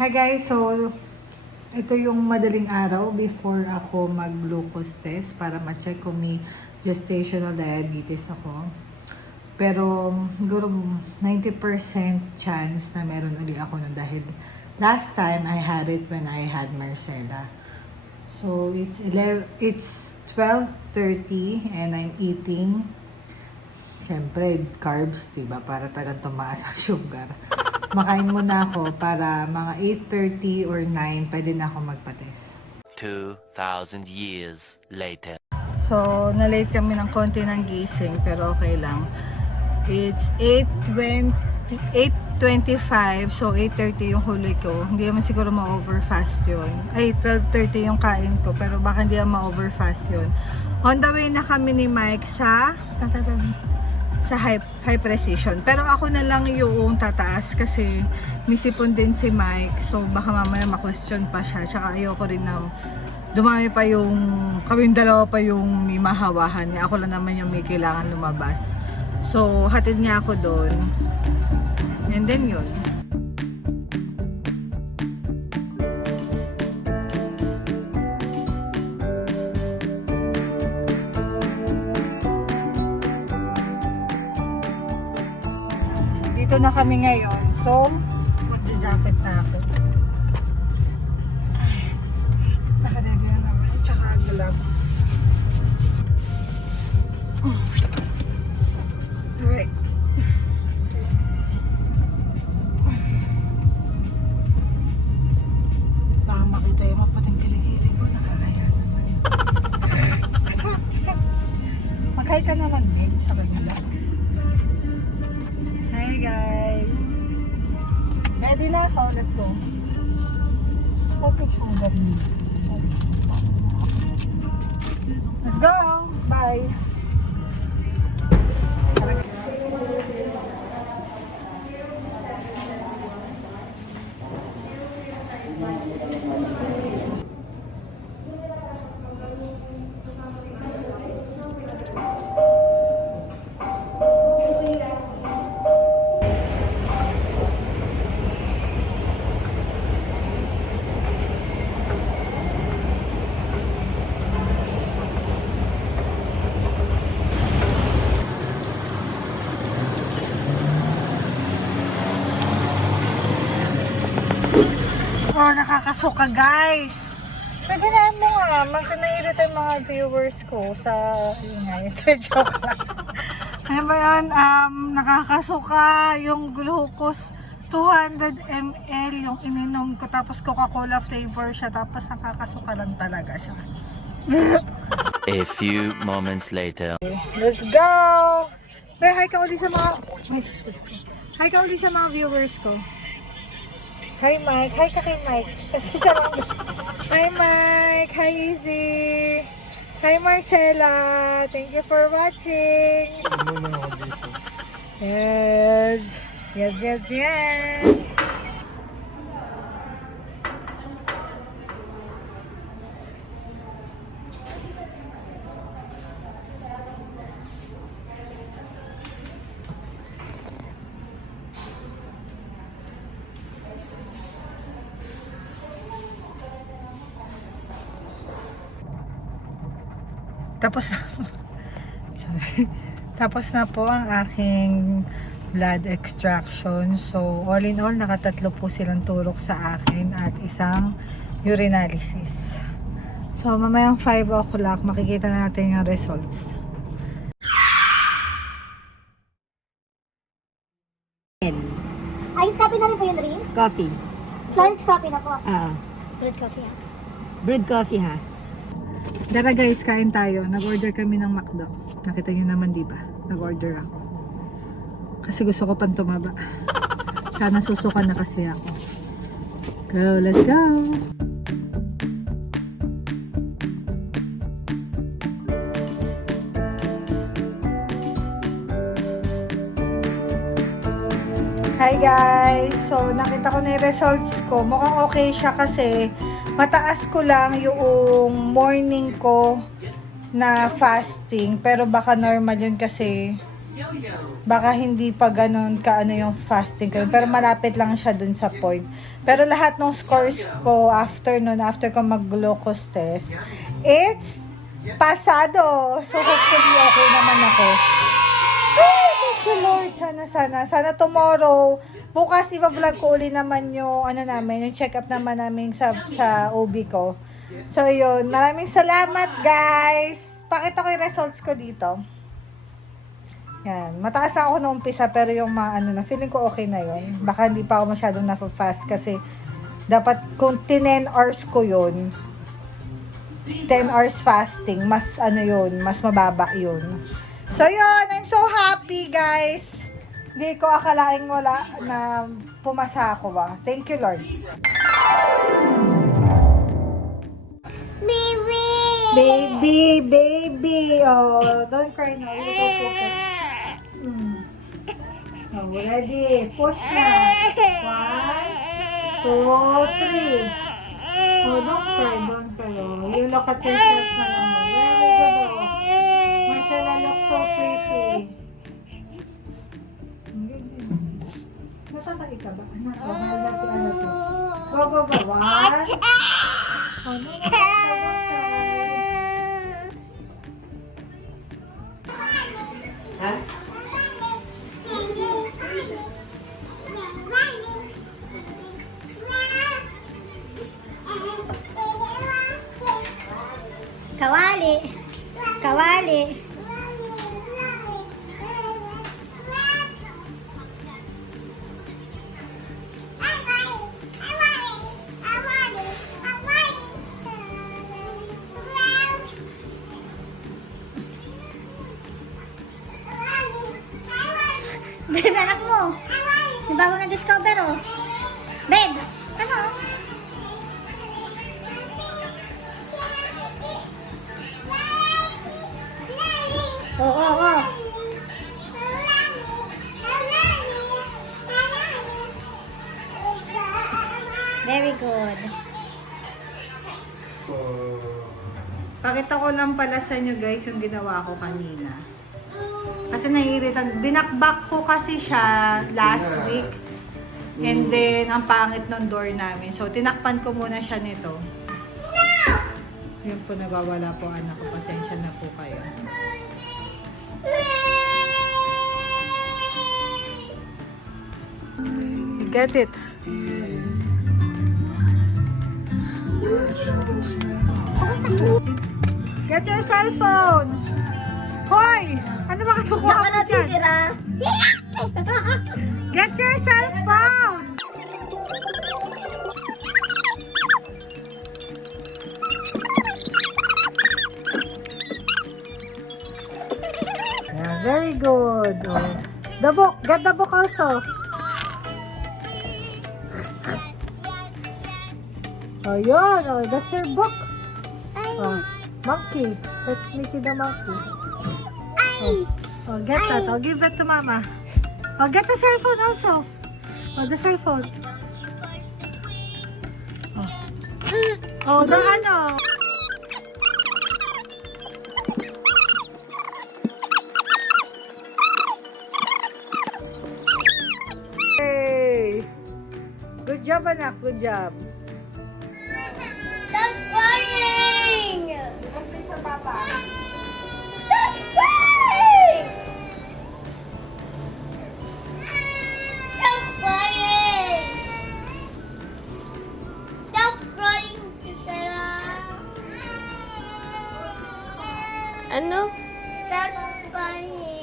Hi guys, so ito yung madaling araw before ako mag-glucose test para ma-check kung may gestational diabetes ako. Pero siguro 90% chance na meron uli ako nun dahil last time I had it when I had Marcella. So it's 12:30 and I'm eating syempre carbs, diba? Para tagang tumaas ang sugar. Makain muna ako para mga 8:30 or 9 pwede na ako magpa-test. 2,000 years later. So, na-late kami ng konti ng gising pero okay lang. It's 8:25, so 8:30 yung huli ko. Hindi naman siguro ma-overfast yun. Ay, 12:30 yung kain ko pero baka hindi naman ma-overfast yun. On the way na kami ni Mike sa high precision. Pero ako na lang yung tataas kasi may sipon din si Mike. So baka mamaya ma-question pa siya. Tsaka ayoko rin na dumami pa yung, kaming dalawa pa yung may mahawahan niya. Ako lang naman yung may kailangan lumabas. So hatid niya ako doon. And then yun. Dito na kami ngayon. So, mag-jacket na ako. Nakadali na naman. Tsaka gloves. Alright. Baka makita yung maputing kilig-kilig ko. Nakakaya naman. Mag-hi ka naman, babe, sa kanila. Hi guys! Ready na ako, let's go. Okay, sugar me. Let's go! Bye! Oh, nakakasuka guys. Sabihan mo nga, magkanairita yung mga viewers ko sa ingay. Joke lang. Ano ba yun? Nakakasuka yung glucose 200 ml yung ininom ko. Tapos Coca-Cola flavor siya. Tapos nakakasuka lang talaga siya. A few moments later. Let's go! Pero hi ka uli sa mga... Ay, hi ka uli sa mga viewers ko. Hi Mike. Hi ka kay Mike. Hi Mike. Hi Izzy. Hi Marcella. Thank you for watching. Yes. Yes, yes, yes. Tapos na, sorry. Tapos na po ang aking blood extraction. So, all in all, nakatatlo po silang turok sa akin at isang urinalysis. So, mamayang 5 o'clock, makikita natin yung results. Ice coffee na rin po yung drinks? Coffee. Lunch coffee na po. Brewed coffee ha? Brewed coffee ha? Tara guys, kain tayo. Nag-order kami ng McDo. Nakita nyo naman, di ba? Nag-order ako. Kasi gusto ko pang tumaba. Sana susukan na kasi ako. Go, let's go! Hi guys! So, nakita ko na yung results ko. Mukhang okay siya kasi mataas ko lang yung morning ko na fasting. Pero baka normal yun kasi Baka hindi pa ganun ka ano yung fasting ko. Pero malapit lang siya dun sa point. Pero lahat ng scores ko after ko mag-glucose test, it's pasado. So hopefully okay naman ako. Ay, thank you Lord. Sana tomorrow. Bukas iba-vlog ko uli naman yung ano namin, yung check-up naman namin sa OB ko. So yun, maraming salamat guys. Pakita ko yung results ko dito. Yan, mataas ako nung umpisa pero yung mga ano na, feeling ko okay na yun. Baka hindi pa ako masyadong na-fast kasi dapat kung 10 hours ko yun, 10 hours fasting, mas ano yun, mas mababa yun. So yun, I'm so happy guys. Hindi ko akalaing wala na pumasa ako ba. Thank you Lord. Baby. Oh, don't cry now. You go focus. Oh, ready. Push na. 1, 2, 3. Oh, don't cry. Oh, you look at yourself na lang. Very good. Oh. Marcela looks so pretty. Natatagi ka ba? Anak ko, mahal natin ano to. Go. 1. Oh, no. Kawali. Babe, anak mo. Yung bago na discover, oh. Babe, ano? Oo. Very good. Pakita ko lang pala sa inyo guys yung ginawa ko kanina. Kasi naiiritan. Binakbak ko kasi siya last week. And then, ang pangit ng door namin. So, tinakpan ko muna siya nito. Yun po, nabawala po anak ko. Pasensya na po kayo. You get it? Get your cellphone! Hoy! Ano ba kasukuha mo dyan? Get your cellphone! Yeah, very good. Oh. The book. Get the book also. Oh, yun. Oh, that's your book. Oh, monkey. Let's make it the monkey. Oh, get that. Oh, give that to mama. Oh, get the cell phone also. Oh, the cell phone. Oh, the ano. Hey. Good job, anak. Good job. Stop crying! Okay for papa. Stop crying! Stop crying! Stop crying, Sarah. Ano? Stop crying.